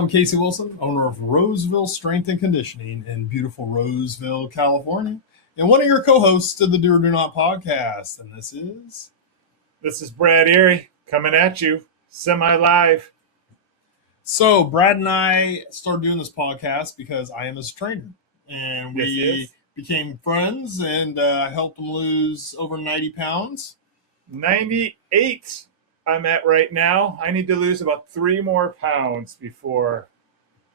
I'm Casey Wilson, owner of Roseville Strength and Conditioning in beautiful Roseville, California, and one of your co-hosts of the Do or Do Not podcast. And This is Brad Erie coming at you semi-live. So Brad and I started doing this podcast because I am his trainer, and we Yes. became friends, and I helped him lose over 90 pounds. 98 I'm at right now. I need to lose about 3 more pounds before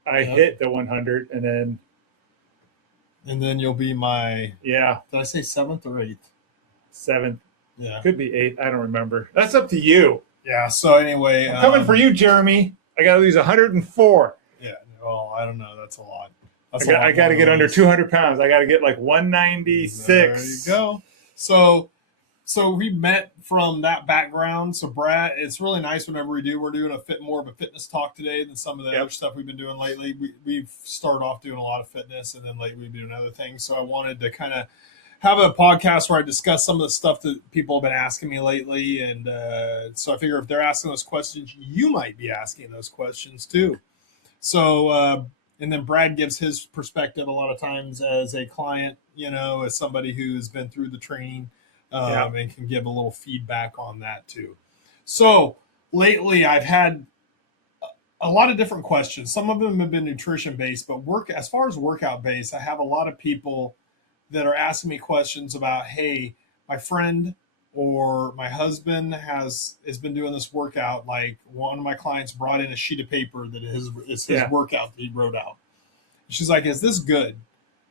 I hit the 100, and then you'll be my, did I say 7th or 8th? 7th. Yeah. Could be 8. I don't remember. That's up to you. Yeah. So anyway, I'm coming for you, Jeremy. I got to lose 104. Yeah. Well, I don't know. That's a lot. I got to get under 200 pounds. I got to get like 196. There you go. So we met from that background. So Brad, it's really nice whenever we're doing more of a fitness talk today than some of the other stuff we've been doing lately. We've started off doing a lot of fitness, and then lately we've been doing other things. So I wanted to kind of have a podcast where I discuss some of the stuff that people have been asking me lately. And so I figure if they're asking those questions, you might be asking those questions too. So, and then Brad gives his perspective a lot of times as a client, as somebody who's been through the training, and can give a little feedback on that too. So lately I've had a lot of different questions. Some of them have been nutrition based, but as far as workout based, I have a lot of people that are asking me questions about, hey, my friend or my husband has been doing this workout. Like one of my clients brought in a sheet of paper that is his workout that he wrote out. She's like, is this good?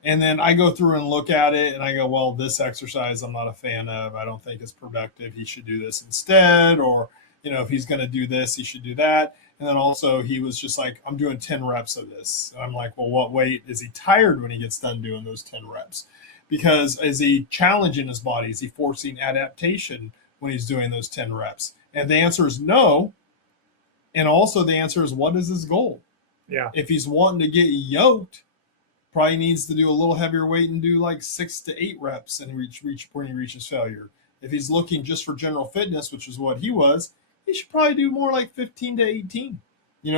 And then I go through and look at it and I go, well, this exercise I'm not a fan of. I don't think it's productive. He should do this instead. Or, if he's going to do this, he should do that. And then also he was just like, I'm doing 10 reps of this. And I'm like, well, what weight? Is he tired when he gets done doing those 10 reps? Because is he challenging his body? Is he forcing adaptation when he's doing those 10 reps? And the answer is no. And also the answer is, what is his goal? Yeah. If he's wanting to get yoked, probably needs to do a little heavier weight and do like 6 to 8 reps and reach when he reaches failure. If he's looking just for general fitness, which is what he was, he should probably do more like 15 to 18.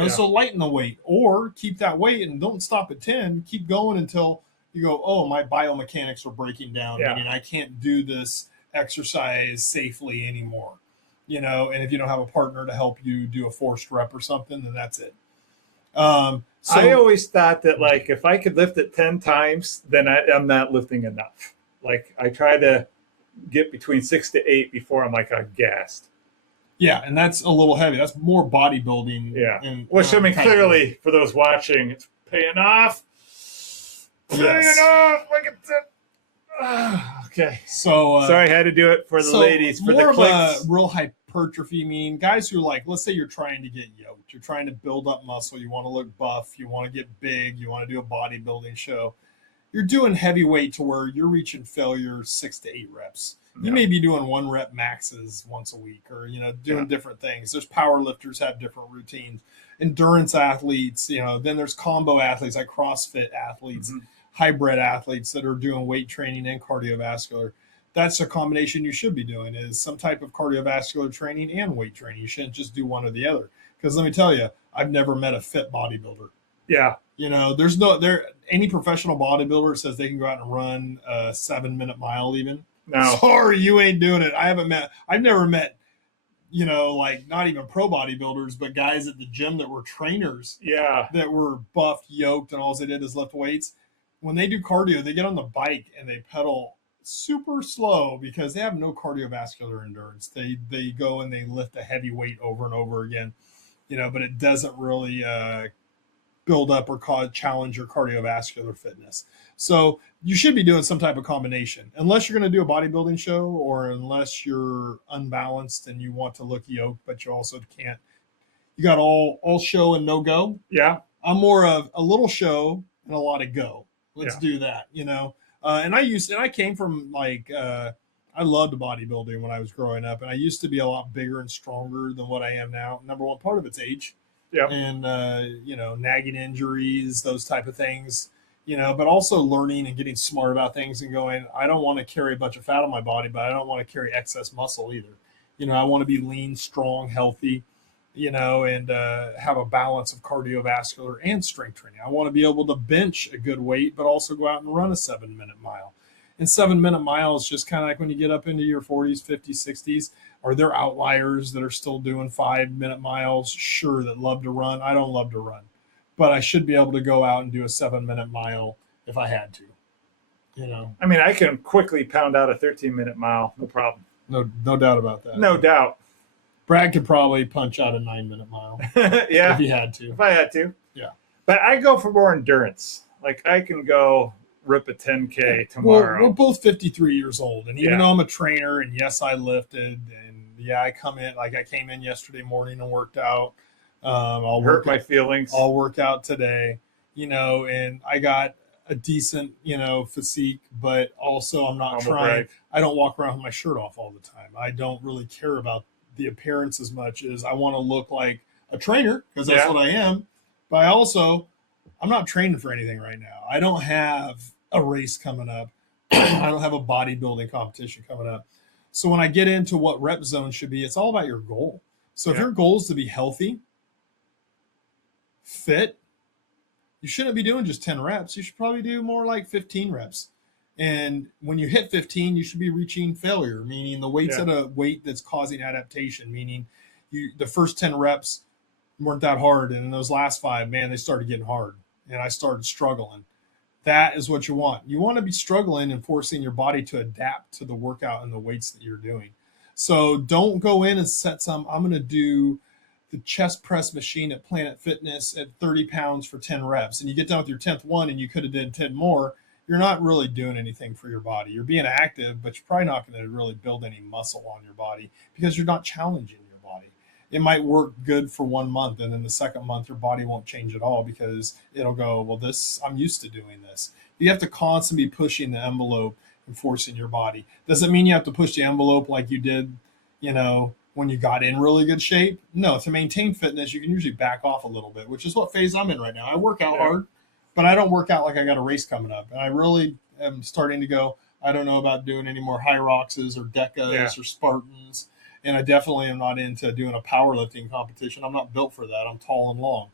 So lighten the weight or keep that weight and don't stop at 10. Keep going until you go, oh, my biomechanics are breaking down, meaning I can't do this exercise safely anymore. And if you don't have a partner to help you do a forced rep or something, then that's it. So I always thought that, like, if I could lift it 10 times, then I'm not lifting enough. Like, I try to get between 6 to 8 before I'm like, I'm gassed. Yeah, and that's a little heavy. That's more bodybuilding. Yeah. And, which, clearly, for those watching, it's paying off. Yes. Like it's okay. So sorry, I had to do it for the ladies. For more the clicks. Of a real hypertrophy, mean guys who are like, let's say you're trying to get yoked, you're trying to build up muscle, you want to look buff, you want to get big, you want to do a bodybuilding show. You're doing heavyweight to where you're reaching failure 6 to 8 reps. You may be doing 1 rep maxes once a week, or doing different things. There's power lifters have different routines. Endurance athletes, then there's combo athletes like CrossFit athletes. Hybrid athletes that are doing weight training and cardiovascular. That's a combination you should be doing, is some type of cardiovascular training and weight training. You shouldn't just do one or the other. Because let me tell you, I've never met a fit bodybuilder. Yeah. There's any professional bodybuilder says they can go out and run a 7-minute mile even. No. Sorry, you ain't doing it. I've never met, like not even pro bodybuilders, but guys at the gym that were trainers. Yeah. That were buffed, yoked, and all they did is lift weights. When they do cardio, they get on the bike and they pedal super slow because they have no cardiovascular endurance. They go and they lift a heavy weight over and over again, but it doesn't really build up or challenge your cardiovascular fitness. So you should be doing some type of combination, unless you're going to do a bodybuilding show or unless you're unbalanced and you want to look yoked, but you also can't. You got all show and no go. Yeah. I'm more of a little show and a lot of go. Let's do that, and I came from I loved bodybuilding when I was growing up, and I used to be a lot bigger and stronger than what I am now. Number one, part of it's age, and nagging injuries, those type of things, but also learning and getting smart about things and going, I don't want to carry a bunch of fat on my body, but I don't want to carry excess muscle either. I want to be lean, strong, healthy, and have a balance of cardiovascular and strength training. I want to be able to bench a good weight, but also go out and run a 7-minute mile. And 7-minute miles, just kind of like when you get up into your 40s, 50s, 60s, are there outliers that are still doing 5-minute miles? Sure, that love to run. I don't love to run, but I should be able to go out and do a 7-minute mile if I had to. I mean, I can quickly pound out a 13-minute mile, no problem. No doubt about that. No doubt. Brad could probably punch out a 9-minute mile Yeah, if he had to. if I had to. Yeah. But I go for more endurance. Like I can go rip a 10K tomorrow. We're both 53 years old, and even Yeah. though I'm a trainer, and yes, I lifted, and yeah, I came in yesterday morning and worked out. I'll Hurt my feelings. I'll work out today, and I got a decent, physique, but also I'm not Humble trying. brag. I don't walk around with my shirt off all the time. I don't really care about the appearance as much as I want to look like a trainer, because that's Yeah. what I am. But I'm not training for anything right now. I don't have a race coming up. I don't have a bodybuilding competition coming up. So when I get into what rep zone should be, it's all about your goal. So if Yeah. your goal is to be healthy, fit, you shouldn't be doing just 10 reps. You should probably do more like 15 reps. And when you hit 15, you should be reaching failure, meaning the weight's Yeah. at a weight that's causing adaptation, meaning the first 10 reps weren't that hard. And in those last 5, man, they started getting hard. And I started struggling. That is what you want. You want to be struggling and forcing your body to adapt to the workout and the weights that you're doing. So don't go in and I'm going to do the chest press machine at Planet Fitness at 30 pounds for 10 reps. And you get done with your 10th one and you could have done 10 more. You're not really doing anything for your body. You're being active, but you're probably not going to really build any muscle on your body because you're not challenging your body. It might work good for 1 month, and then the second month your body won't change at all because it'll go, well, I'm used to doing this. You have to constantly be pushing the envelope and forcing your body. Doesn't mean you have to push the envelope like you did, when you got in really good shape. No, to maintain fitness, you can usually back off a little bit, which is what phase I'm in right now. I work out hard, but I don't work out like I got a race coming up. And I really am starting to go, I don't know about doing any more Hyroxes or Decas or Spartans. And I definitely am not into doing a powerlifting competition. I'm not built for that. I'm tall and long,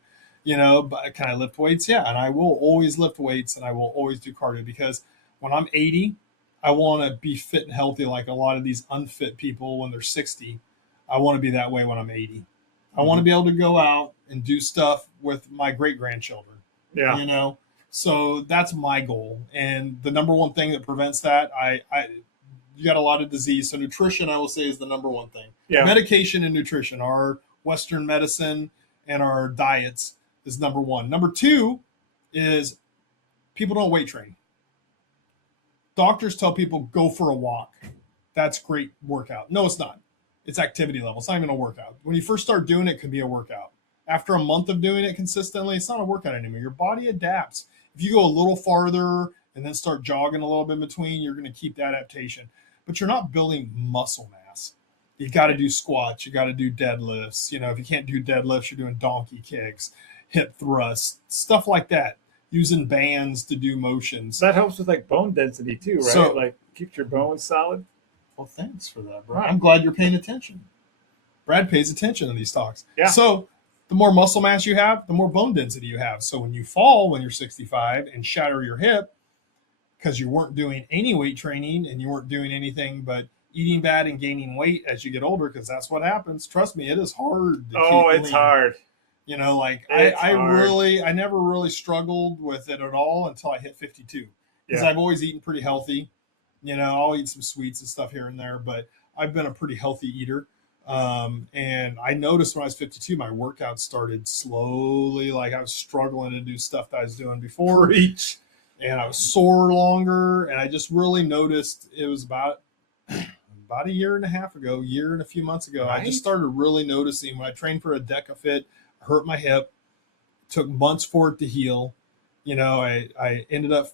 but can I lift weights? Yeah. And I will always lift weights and I will always do cardio because when I'm 80, I want to be fit and healthy like a lot of these unfit people when they're 60. I want to be that way when I'm 80. I want to be able to go out and do stuff with my great-grandchildren. Yeah. So that's my goal. And the number one thing that prevents that, you got a lot of disease. So nutrition, I will say, is the number one thing. Yeah. Medication and nutrition, our Western medicine and our diets is number one. Number two is people don't weight train. Doctors tell people go for a walk. That's great workout. No, it's not. It's activity level. It's not even a workout. When you first start doing it, it can be a workout. After a month of doing it consistently, it's not a workout anymore. Your body adapts. If you go a little farther and then start jogging a little bit in between, you're going to keep that adaptation. But you're not building muscle mass. You got to do squats. You got to do deadlifts. If you can't do deadlifts, you're doing donkey kicks, hip thrusts, stuff like that. Using bands to do motions. That helps with like bone density too, right? So- Like keeps your bones solid. Well, thanks for that, bro. I'm glad you're paying attention. Brad pays attention in these talks. Yeah. So the more muscle mass you have, the more bone density you have. So when you fall when you're 65 and shatter your hip because you weren't doing any weight training and you weren't doing anything but eating bad and gaining weight as you get older, because that's what happens. Trust me, it is hard to keep It's lean. hard. I never really struggled with it at all until I hit 52 because Yeah. I've always eaten pretty healthy. I'll eat some sweets and stuff here and there, but I've been a pretty healthy eater. And I noticed when I was 52, my workouts started slowly. Like I was struggling to do stuff that I was doing before. Preach. And I was sore longer. And I just really noticed it was about a year and a few months ago. Right. I just started really noticing when I trained for a DecaFit, I hurt my hip, took months for it to heal. I ended up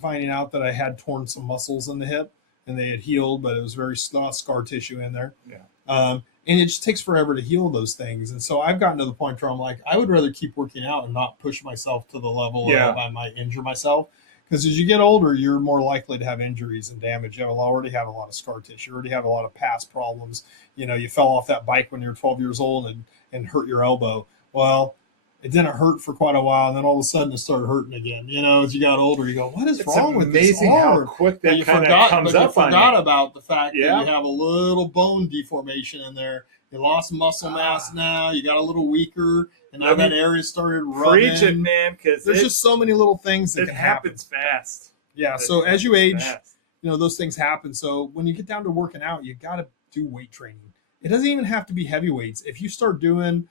finding out that I had torn some muscles in the hip and they had healed, but it was very scar tissue in there. Yeah. And it just takes forever to heal those things. And so I've gotten to the point where I'm like, I would rather keep working out and not push myself to the level of I might injure myself. Because as you get older, you're more likely to have injuries and damage. You already have a lot of scar tissue. You already have a lot of past problems. You fell off that bike when you were 12 years old and hurt your elbow. Well, it didn't hurt for quite a while, and then all of a sudden it started hurting again. As you got older, you go, "What is wrong with this Amazing how arm?" quick But that you kind of forgot, comes but you up on forgot you. about the fact that Yeah. you have a little bone deformation in there. You lost muscle mass now. You got a little weaker, and now Let me that area started rubbing. Preach it, man, because There's just so many little things that it can happen. happens fast. Yeah. It So as you happens age, fast. those things happen. So when you get down to working out, you got to do weight training. It doesn't even have to be heavy weights. If you start doing,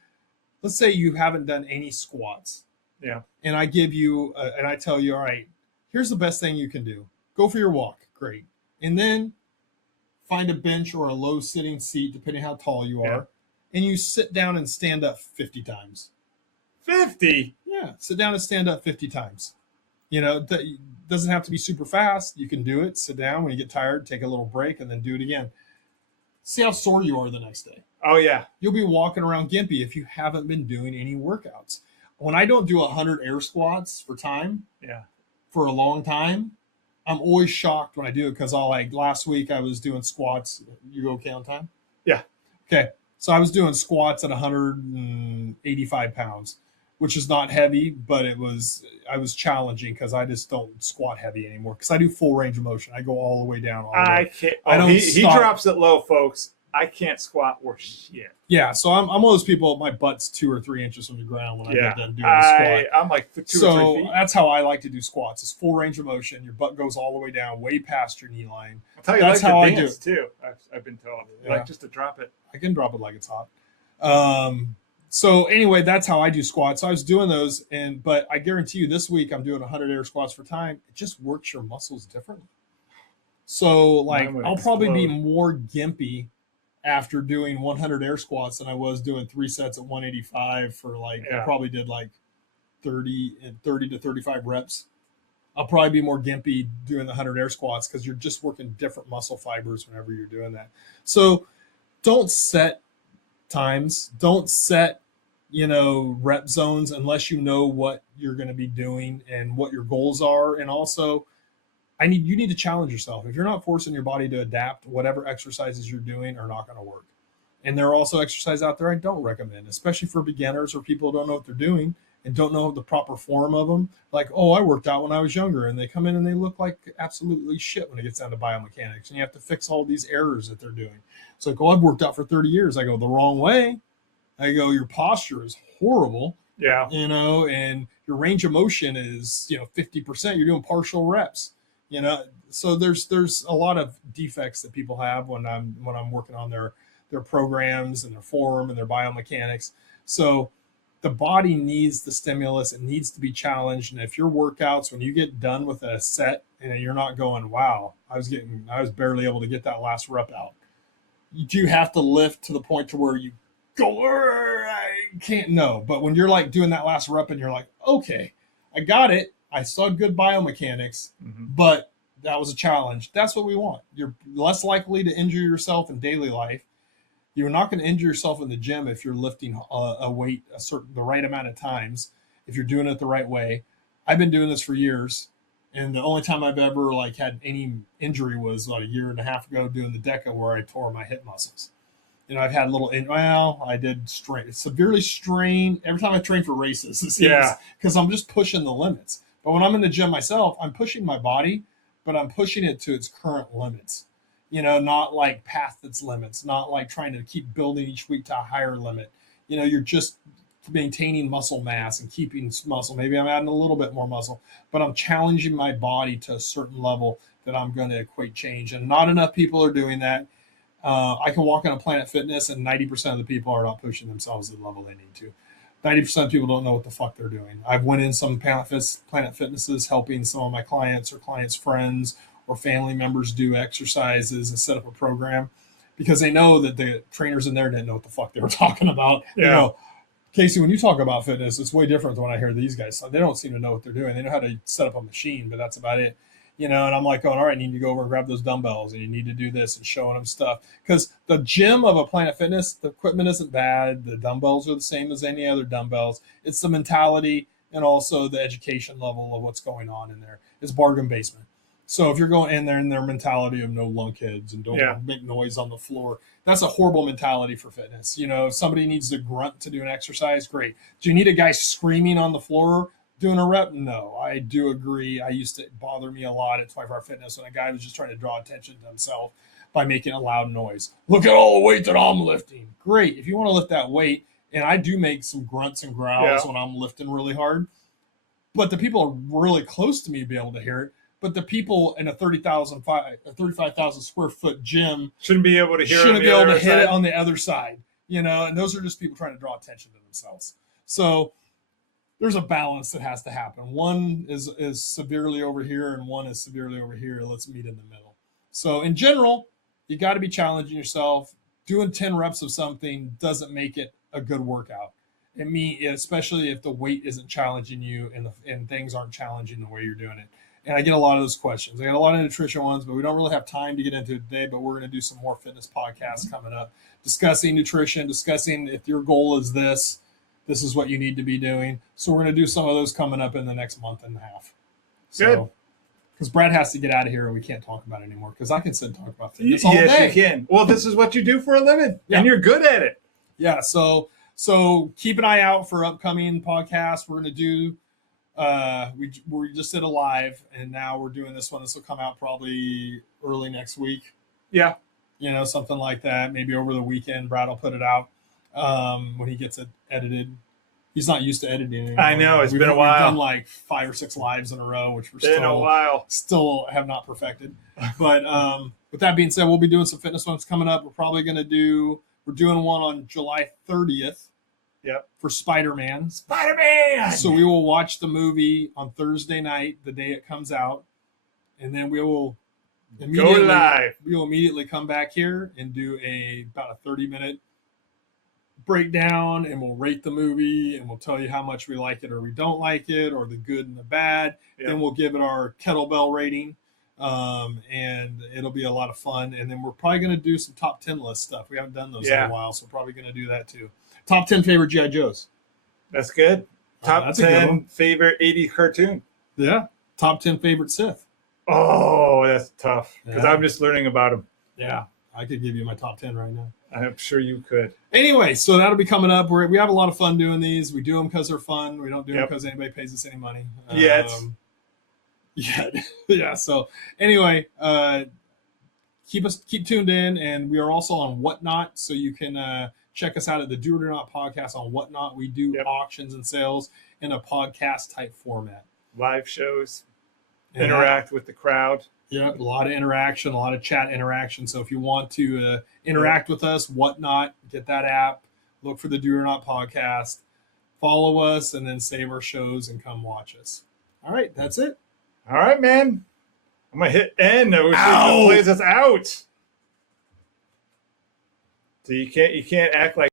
let's say you haven't done any squats. Yeah. And I give you, and I tell you, all right, here's the best thing you can do. Go for your walk. Great. And then find a bench or a low sitting seat, depending how tall you are. And you sit down and stand up 50 times. 50? Yeah. Sit down and stand up 50 times. It doesn't have to be super fast. You can do it. Sit down. When you get tired, take a little break and then do it again. See how sore you are the next day. Oh, yeah. You'll be walking around gimpy if you haven't been doing any workouts. When I don't do 100 air squats for a long time, I'm always shocked when I do it because last week I was doing squats. You okay on time? Yeah. Okay. So I was doing squats at 185 pounds, which is not heavy, but I was challenging because I just don't squat heavy anymore because I do full range of motion. I go all the way down. I can't. I don't He stop. drops it low, folks. I can't squat worth shit. Yeah, so I'm one of those people. My butt's 2 or 3 inches from the ground when I get done doing a squat. I'm like 2 or 3 So feet. that's how I like to do squats. It's full range of motion. Your butt goes all the way down, way past your knee line. I'll tell you, that's like how I to do dance too. I've been told, Yeah. like just to drop it. I can drop it like it's hot. So anyway, that's how I do squats. So I was doing those, but I guarantee you, this week I'm doing 100 air squats for time. It just works your muscles differently. So Mine would I'll probably be explode. more gimpy after doing 100 air squats than I was doing 3 sets at 185 for I Yeah. probably did 30 to 35 reps. I'll probably be more gimpy doing the 100 air squats because you're just working different muscle fibers whenever you're doing that. So don't set times. Don't set, rep zones unless you know what you're going to be doing and what your goals are. And also, you need to challenge yourself. If you're not forcing your body to adapt, whatever exercises you're doing are not going to work. And there are also exercises out there I don't recommend, especially for beginners or people who don't know what they're doing and don't know the proper form of them. Like, oh, I worked out when I was younger, and they come in and they look like absolutely shit when it gets down to biomechanics, and you have to fix all these errors that they're doing. It's like, oh, I've worked out for 30 years. I go, the wrong way. I go, your posture is horrible, Yeah. and your range of motion is, 50%. You're doing partial reps, So there's a lot of defects that people have when I'm working on their programs and their form and their biomechanics. So the body needs the stimulus. It needs to be challenged. And if your workouts, when you get done with a set and you're not going, wow, I was barely able to get that last rep out. You do have to lift to the point to where you go, I can't, no. But when you're doing that last rep and you're like, okay, I got it. I saw good biomechanics, but that was a challenge. That's what we want. You're less likely to injure yourself in daily life. You're not going to injure yourself in the gym if you're lifting a weight the right amount of times, if you're doing it the right way. I've been doing this for years, and the only time I've ever had any injury was a year and a half ago doing the DECA where I tore my hip muscles. I've had I did severely strain every time I train for races. It seems, because I'm just pushing the limits. But when I'm in the gym myself, I'm pushing my body, but I'm pushing it to its current limits. Not past its limits, not trying to keep building each week to a higher limit. You're just maintaining muscle mass and keeping muscle. Maybe I'm adding a little bit more muscle, but I'm challenging my body to a certain level that I'm going to equate change. And not enough people are doing that. I can walk on a Planet Fitness and 90% of the people are not pushing themselves to the level they need to. 90% of people don't know what the fuck they're doing. I've went in some Planet Fitnesses helping some of my clients or clients' friends or family members do exercises and set up a program because they know that the trainers in there didn't know what the fuck they were talking about. Yeah. Casey, when you talk about fitness, it's way different than when I hear these guys. They don't seem to know what they're doing. They know how to set up a machine, but that's about it. And I'm like going, all right, you need to go over and grab those dumbbells and you need to do this and showing them stuff. Because the gym of a Planet Fitness, the equipment isn't bad. The dumbbells are the same as any other dumbbells. It's the mentality and also the education level of what's going on in there. It's bargain basement. So if you're going in there in their mentality of no lunkheads and don't make noise on the floor, that's a horrible mentality for fitness. If somebody needs to grunt to do an exercise, great. Do you need a guy screaming on the floor doing a rep? No, I do agree. I used to bother me a lot at 24 Hour Fitness when a guy was just trying to draw attention to himself by making a loud noise. Look at all the weight that I'm lifting. Great. If you want to lift that weight, and I do make some grunts and growls when I'm lifting really hard, but the people are really close to me to be able to hear it. But the people in a 35,000 square foot gym shouldn't be able to hear shouldn't be able to hit it on the other side, and those are just people trying to draw attention to themselves. So there's a balance that has to happen. One is severely over here and one is severely over here. Let's meet in the middle. So in general, you got to be challenging yourself. Doing 10 reps of something doesn't make it a good workout. Especially if the weight isn't challenging you and things aren't challenging the way you're doing it. And I get a lot of those questions. I got a lot of nutrition ones, but we don't really have time to get into it today. But we're going to do some more fitness podcasts coming up, discussing nutrition, discussing if your goal is this is what you need to be doing. So we're going to do some of those coming up in the next month and a half. Good. Because Brad has to get out of here and we can't talk about it anymore because I can sit and talk about fitness all day. Yes, you can. Well, this is what you do for a living, and you're good at it. Yeah, so keep an eye out for upcoming podcasts. We're going to do we just did a live, and now we're doing this one. This will come out probably early next week. Yeah. Something like that. Maybe over the weekend, Brad will put it out when he gets it edited. He's not used to editing anymore. I know. It's been a while. We've done like 5 or 6 lives in a row, which we're still have not perfected. But with that being said, we'll be doing some fitness ones coming up. We're doing one on July 30th. Yep. For Spider-Man. Spider-Man! So we will watch the movie on Thursday night, the day it comes out. And then we will go live. We will immediately come back here and do about a 30-minute breakdown, and we'll rate the movie, and we'll tell you how much we like it or we don't like it, or the good and the bad. Yep. Then we'll give it our kettlebell rating, and it'll be a lot of fun. And then we're probably going to do some top 10 list stuff. We haven't done those in a while, so we're probably going to do that too. Top 10 favorite G.I. Joes. That's good. Top 10 favorite 80s cartoon. Yeah. Top 10 favorite Sith. Oh, that's tough because I'm just learning about them. Yeah. I could give you my top 10 right now. I'm sure you could. Anyway, so that'll be coming up. We have a lot of fun doing these. We do them because they're fun. We don't do them because anybody pays us any money. Yet. Yeah. So anyway, keep tuned in, and we are also on Whatnot, so you can check us out at the Do It or Not podcast on Whatnot. We do auctions and sales in a podcast type format. Live shows, interact with the crowd. Yeah, a lot of interaction, a lot of chat interaction. So if you want to interact with us, Whatnot, get that app, look for the Do It or Not podcast, follow us, and then save our shows and come watch us. All right, that's it. All right, man. I'm going to hit end. I wish you plays us out. So you can't act like